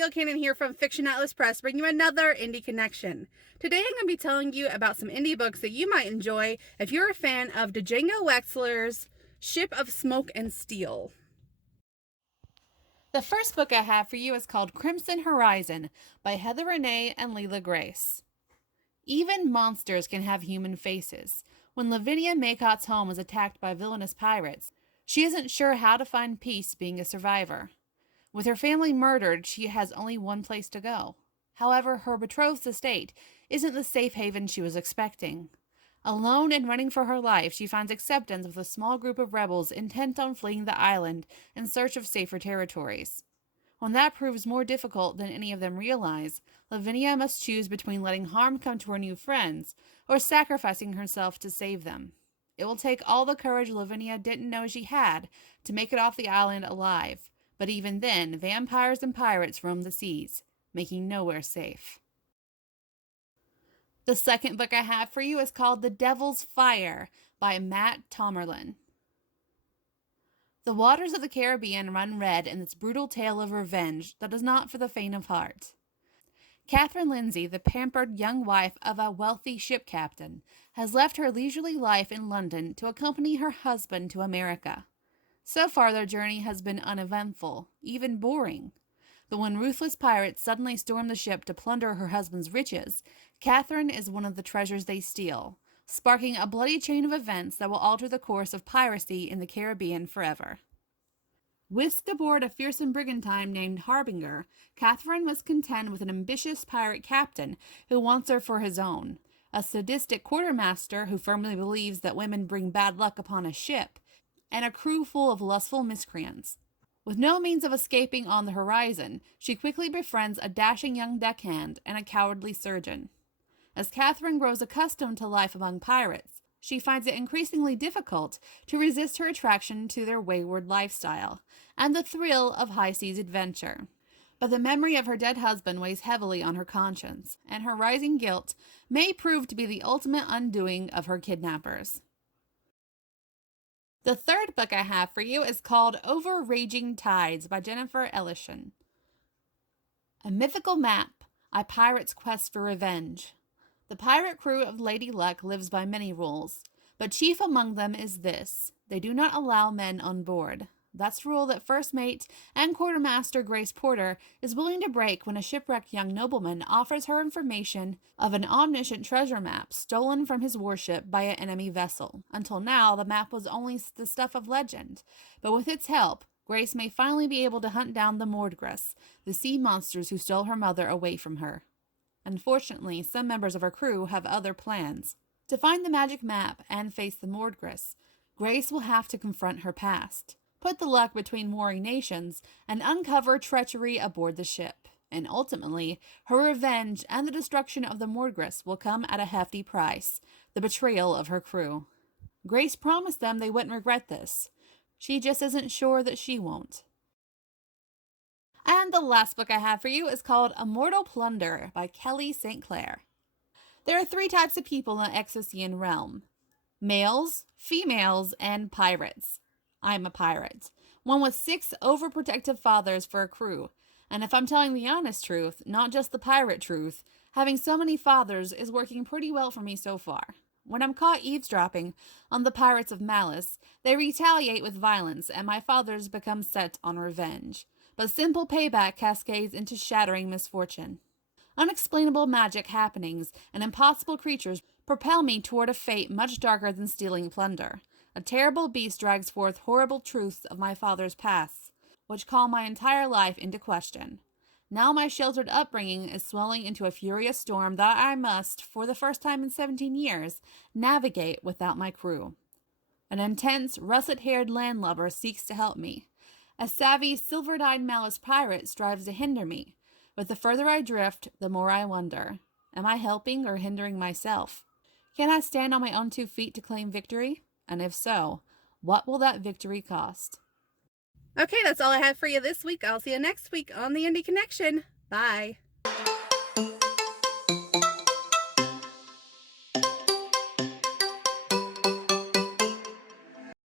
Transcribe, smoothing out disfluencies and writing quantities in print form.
Abigail Cannon here from Fiction Atlas Press, bringing you another Indie Connection. Today I'm going to be telling you about some indie books that you might enjoy if you're a fan of Django Wexler's Ship of Smoke and Steel. The first book I have for you is called Crimson Horizon by Heather Renee and Leela Grace. Even monsters can have human faces. When Lavinia Maycott's home is attacked by villainous pirates, she isn't sure how to find peace being a survivor. With her family murdered, she has only one place to go. However, her betrothed's estate isn't the safe haven she was expecting. Alone and running for her life, she finds acceptance with a small group of rebels intent on fleeing the island in search of safer territories. When that proves more difficult than any of them realize, Lavinia must choose between letting harm come to her new friends or sacrificing herself to save them. It will take all the courage Lavinia didn't know she had to make it off the island alive. But even then, vampires and pirates roam the seas, making nowhere safe. The second book I have for you is called The Devil's Fire by Matt Tomerlin. The waters of the Caribbean run red in this brutal tale of revenge that is not for the faint of heart. Catherine Lindsay, the pampered young wife of a wealthy ship captain, has left her leisurely life in London to accompany her husband to America. So far, their journey has been uneventful, even boring. But when ruthless pirates suddenly storm the ship to plunder her husband's riches, Catherine is one of the treasures they steal, sparking a bloody chain of events that will alter the course of piracy in the Caribbean forever. Whisked aboard a fearsome brigantine named Harbinger, Catherine must contend with an ambitious pirate captain who wants her for his own, a sadistic quartermaster who firmly believes that women bring bad luck upon a ship, and a crew full of lustful miscreants. With no means of escaping on the horizon, she quickly befriends a dashing young deckhand and a cowardly surgeon. As Catherine grows accustomed to life among pirates, she finds it increasingly difficult to resist her attraction to their wayward lifestyle and the thrill of high seas adventure. But the memory of her dead husband weighs heavily on her conscience, and her rising guilt may prove to be the ultimate undoing of her kidnappers. The third book I have for you is called Over Raging Tides by Jennifer Ellison. A mythical map, a pirate's quest for revenge. The pirate crew of Lady Luck lives by many rules, but chief among them is this: they do not allow men on board. That's rule that First Mate and Quartermaster Grace Porter is willing to break when a shipwrecked young nobleman offers her information of an omniscient treasure map stolen from his warship by an enemy vessel. Until now, the map was only the stuff of legend, but with its help, Grace may finally be able to hunt down the Mordgress, the sea monsters who stole her mother away from her. Unfortunately, some members of her crew have other plans. To find the magic map and face the Mordgress, Grace will have to confront her past, put the luck between warring nations, and uncover treachery aboard the ship. And ultimately, her revenge and the destruction of the Mordgress will come at a hefty price: the betrayal of her crew. Grace promised them they wouldn't regret this. She just isn't sure that she won't. And the last book I have for you is called Immortal Plunder by Kelly St. Clair. There are 3 types of people in the Exocean realm: males, females, and pirates. I'm a pirate, one with 6 overprotective fathers for a crew, and if I'm telling the honest truth, not just the pirate truth, having so many fathers is working pretty well for me so far. When I'm caught eavesdropping on the pirates of Malice, they retaliate with violence, and my fathers become set on revenge. But simple payback cascades into shattering misfortune. Unexplainable magic happenings and impossible creatures propel me toward a fate much darker than stealing plunder. A terrible beast drags forth horrible truths of my father's past, which call my entire life into question. Now my sheltered upbringing is swelling into a furious storm that I must, for the first time in 17 years, navigate without my crew. An intense, russet-haired landlubber seeks to help me. A savvy, silver-eyed Malice pirate strives to hinder me. But the further I drift, the more I wonder. Am I helping or hindering myself? Can I stand on my own 2 feet to claim victory? And if so, what will that victory cost? Okay, that's all I have for you this week. I'll see you next week on the Indie Connection. Bye.